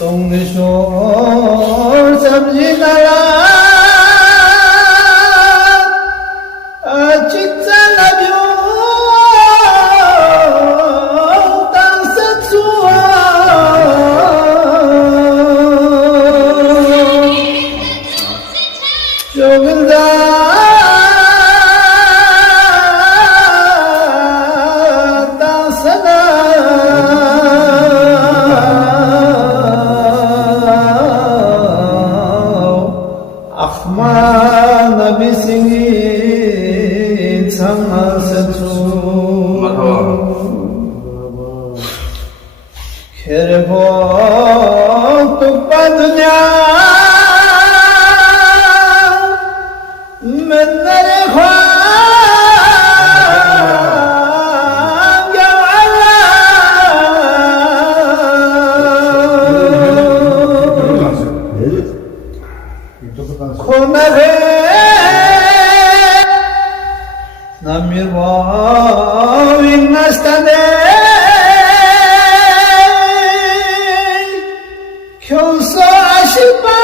Tungshor sabji nala chitta nabyo tansatsuwa Jogilda tansana Nabi singin sama satsu Kherbo tukpa dunya Mennare khwam ya Allah Khona Namirwa vinnastane Kyonso ashipa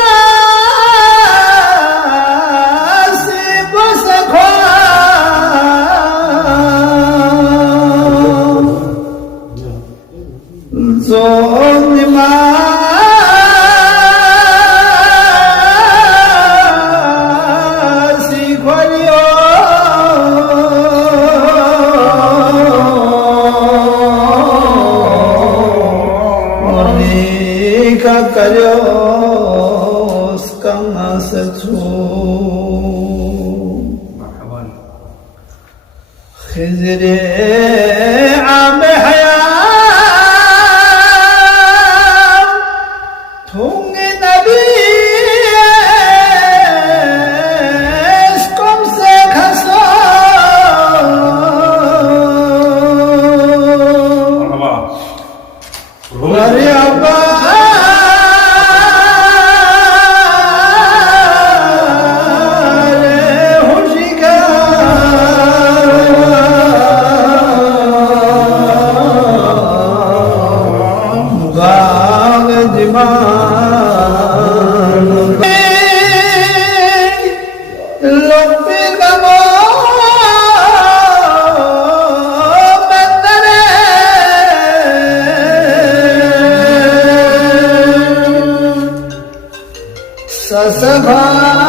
si bosakwa Zonima si kwalyo Karyo skang asatsu Khizri ame hayam Tungi nabi eskom se khaso Hari abba Sasabha